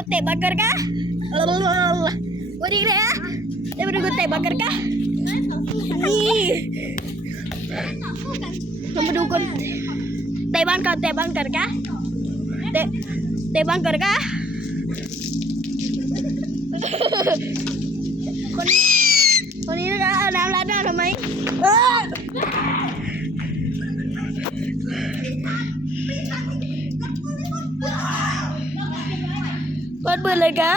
คนเตะบอลกันกะเออวันนี้เลยอะได้มาดูคนเตะบอลกันกะนี่เรามาดูคนเตะบอลก่อนเตะบอลกันกะเตะเตะบอลกันกะคนนี้คนนี้นะคะเอาน้ำราดหน้าทำไม บิดเปิดเลยกะ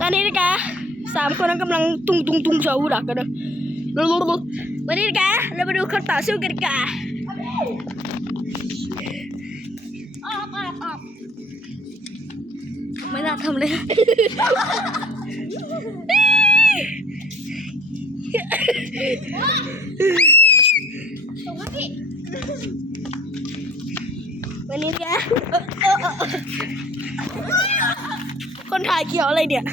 ตอนนี้นะคะสามคนนั้นกำลังตุงตุงตุงเสาดักกันนะวันนี้นะคะเรามาดูคนต่อสู้กันกว่าไม่น่าทำเลยวันนี้นะ คนถ่ายเขียวอะไรเนี่ย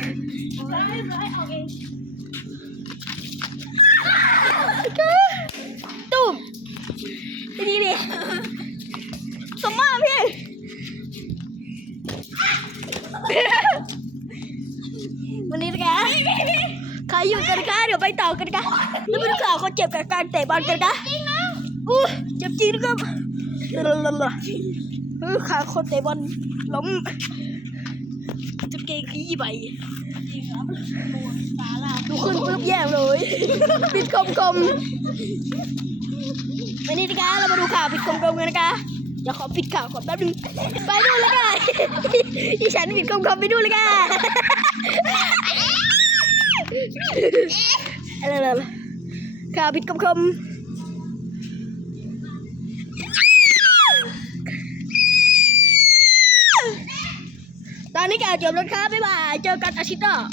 ตุ้มดีดิสมมาพี่วันนี้นะคะใครอยู่กันคะเดี๋ยวไปต่อกันคะแล้วไปดูข่าวคนเจ็บกับการเตะบอลกันคะอู้เจ็บจริงนะครับเออ ขาคนเตะบอลล้มจะเกงขี้ใบดูขึ้นปุ๊บแย่เลยปิดคมคมวันนี้นะคะเรามาดูข่าวปิดคมคมกันนะคะเดี๋ยวขอปิดข่าวก่อนแป๊บนึงไปดูเลยกันดิฉันปิดคมคมไปดูเลยกันอะไรๆข่าวปิดคมคม ตอนนี้แกจบแล้วครับบ๊ายบาย เจอกันอาทิตย์หน้า